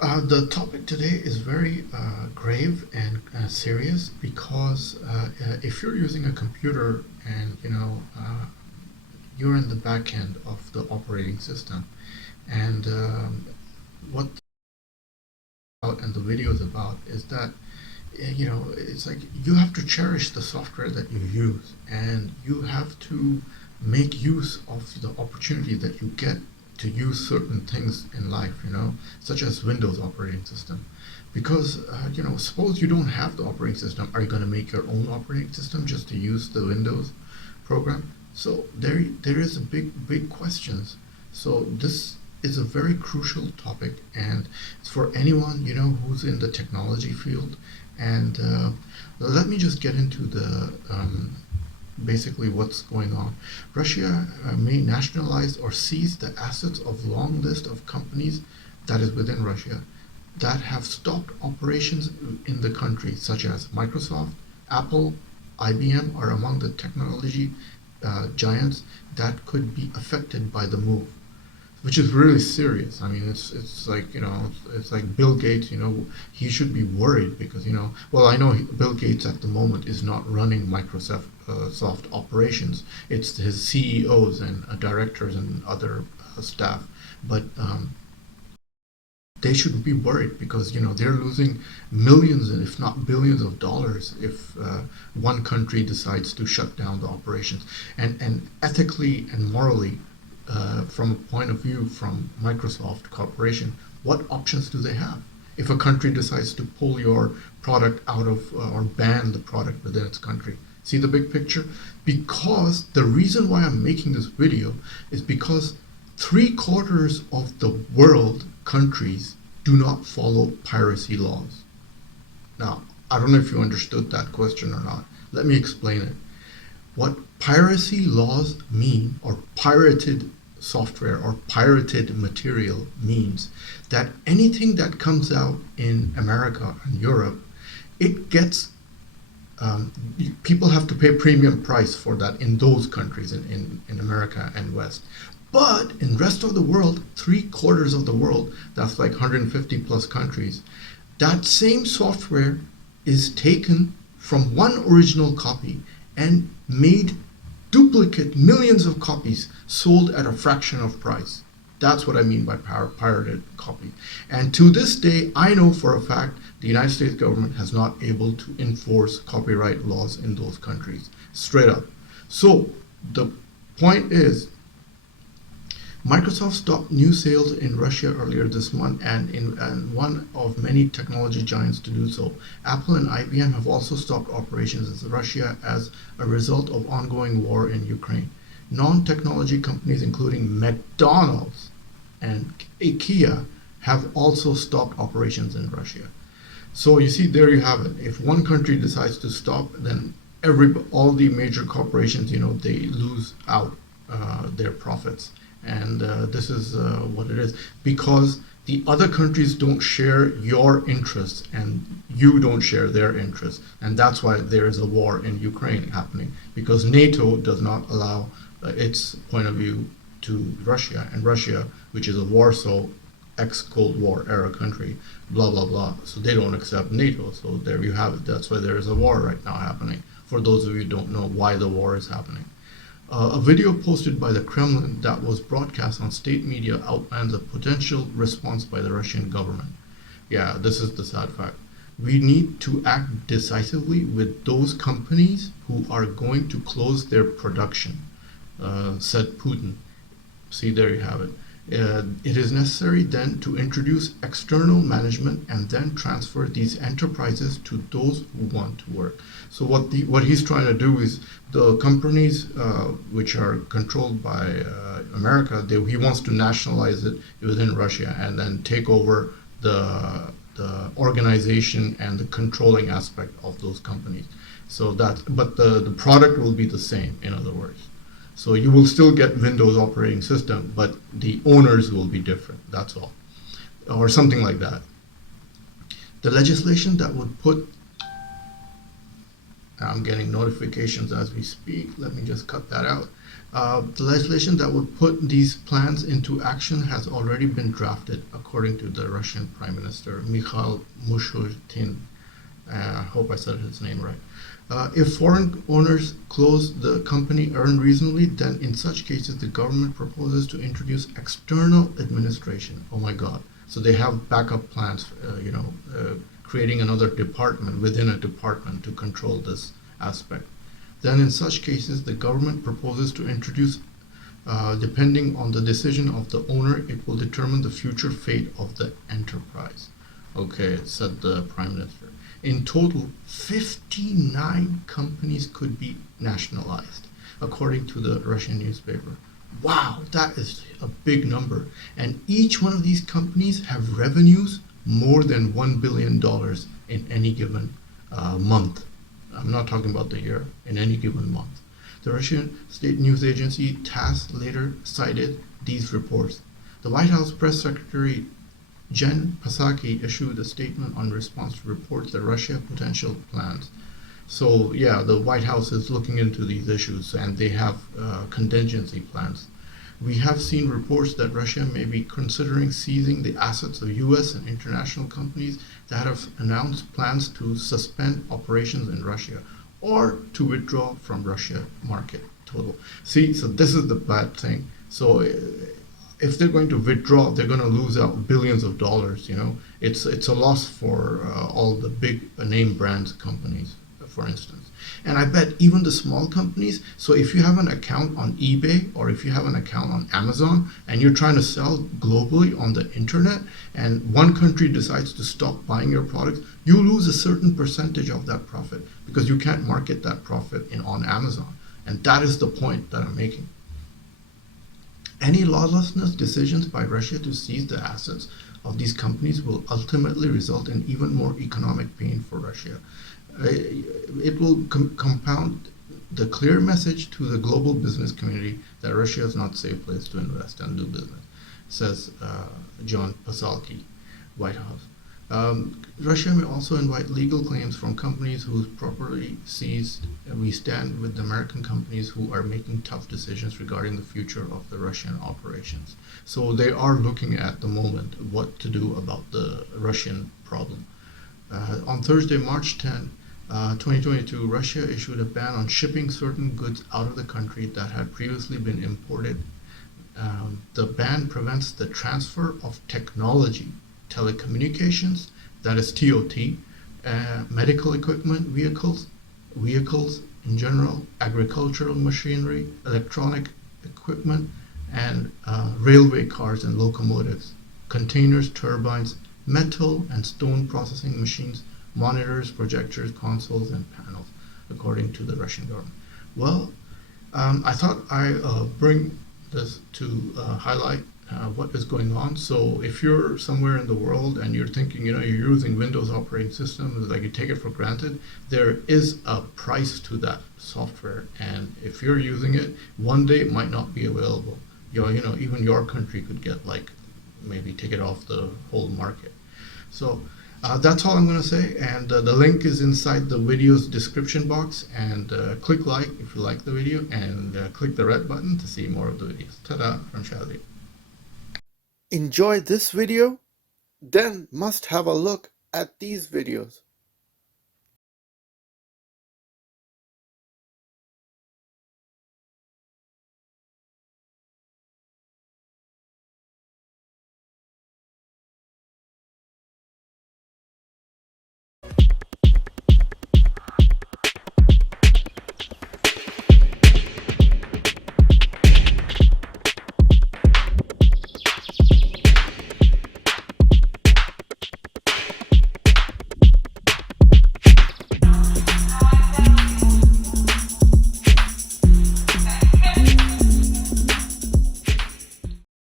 The topic today is very grave and serious because if you're using a computer and you're in the back end of the operating system, and what out and the video is about is that it's like you have to cherish the software that you use, and you have to make use of the opportunity that you get to use certain things in life, such as Windows operating system. Because suppose you don't have the operating system, are you going to make your own operating system just to use the Windows program? So there is a big questions. So this is a very crucial topic, and it's for anyone who's in the technology field. And let me just get into the basically what's going on. Russia may nationalize or seize the assets of long list of companies that is within Russia that have stopped operations in the country, such as Microsoft, Apple, IBM are among the technology giants that could be affected by the move, which is really serious. I mean, it's like it's like Bill Gates. He should be worried because well, I know Bill Gates at the moment is not running Microsoft soft operations. It's his CEOs and directors and other staff, but they should be worried because they're losing millions and if not billions of dollars if one country decides to shut down the operations. And ethically and morally, from a point of view from Microsoft Corporation, what options do they have? If a country decides to pull your product out of or ban the product within its country. See the big picture? Because the reason why I'm making this video is because 3/4 of the world countries do not follow piracy laws. Now, I don't know if you understood that question or not. Let me explain it. What piracy laws mean, or pirated software or pirated material means, that anything that comes out in America and Europe, it gets people have to pay premium price for that in those countries, in America and West. But in rest of the world, 3/4 of the world, that's like 150 plus countries, that same software is taken from one original copy and made duplicate millions of copies sold at a fraction of price. That's what I mean by pirated copy. And to this day, I know for a fact the United States government has not able to enforce copyright laws in those countries, straight up. So the point is, Microsoft stopped new sales in Russia earlier this month, and one of many technology giants to do so. Apple and IBM have also stopped operations in Russia as a result of ongoing war in Ukraine. Non-technology companies including McDonald's and IKEA have also stopped operations in Russia. So you see, there you have it. If one country decides to stop, then all the major corporations, they lose out their profits. And this is what it is, because the other countries don't share your interests and you don't share their interests. And that's why there is a war in Ukraine happening, because NATO does not allow its point of view to Russia, and Russia, which is a Warsaw ex-Cold War era country, blah blah blah, so they don't accept NATO. So there you have it. That's why there is a war right now happening, for those of you who don't know why the war is happening. A video posted by the Kremlin that was broadcast on state media outlines a potential response by the Russian government. Yeah, this is the sad fact. We need to act decisively with those companies who are going to close their production, said Putin. See, there you have it. It is necessary then to introduce external management and then transfer these enterprises to those who want to work. So what he's trying to do is, the companies which are controlled by America, he wants to nationalize it within Russia and then take over the organization and the controlling aspect of those companies. So but the product will be the same, in other words. So you will still get Windows operating system, but the owners will be different. That's all, or something like that. The legislation that would put, I'm getting notifications as we speak. Let me just cut that out. The legislation that would put these plans into action has already been drafted, according to the Russian Prime Minister Mikhail Mushustin. I hope I said his name right. If foreign owners close the company earn reasonably, then in such cases the government proposes to introduce external administration. Oh my God! So they have backup plans, creating another department within a department to control this aspect. Then in such cases the government proposes to introduce, depending on the decision of the owner, it will determine the future fate of the enterprise. Okay, said the Prime Minister. In total, 59 companies could be nationalized, according to the Russian newspaper. Wow, that is a big number. And each one of these companies have revenues more than $1 billion in any given month. I'm not talking about the year, in any given month. The Russian state news agency TASS later cited these reports. The White House press secretary Jen Psaki issued a statement on response to reports that Russia potential plans. So yeah, the White House is looking into these issues and they have contingency plans. We have seen reports that Russia may be considering seizing the assets of US and international companies that have announced plans to suspend operations in Russia or to withdraw from Russia market total. See, so this is the bad thing. So if they're going to withdraw, they're going to lose out billions of dollars. It's a loss for all the big name brands companies, for instance. And I bet even the small companies. So if you have an account on eBay or if you have an account on Amazon and you're trying to sell globally on the internet, and one country decides to stop buying your products, you lose a certain percentage of that profit because you can't market that profit on Amazon. And that is the point that I'm making. Any lawlessness decisions by Russia to seize the assets of these companies will ultimately result in even more economic pain for Russia. It will compound the clear message to the global business community that Russia is not a safe place to invest and do business, says John Pasalki, White House. Russia may also invite legal claims from companies whose property seized. We stand with the American companies who are making tough decisions regarding the future of the Russian operations. So they are looking at the moment what to do about the Russian problem. On Thursday, March 10, 2022, Russia issued a ban on shipping certain goods out of the country that had previously been imported. The ban prevents the transfer of technology, telecommunications, that is TOT, medical equipment, vehicles in general, agricultural machinery, electronic equipment, and railway cars and locomotives, containers, turbines, metal and stone processing machines, monitors, projectors, consoles, and panels, according to the Russian government. Well, I thought I bring this to highlight what is going on. So if you're somewhere in the world and you're thinking, you're using Windows operating system, like you take it for granted, there is a price to that software. And if you're using it, one day it might not be available. Even your country could get maybe take it off the whole market. So that's all I'm going to say. And the link is inside the video's description box. And click like if you like the video, and click the red button to see more of the videos. Ta-da from Shazzy. Enjoy this video? Then must have a look at these videos.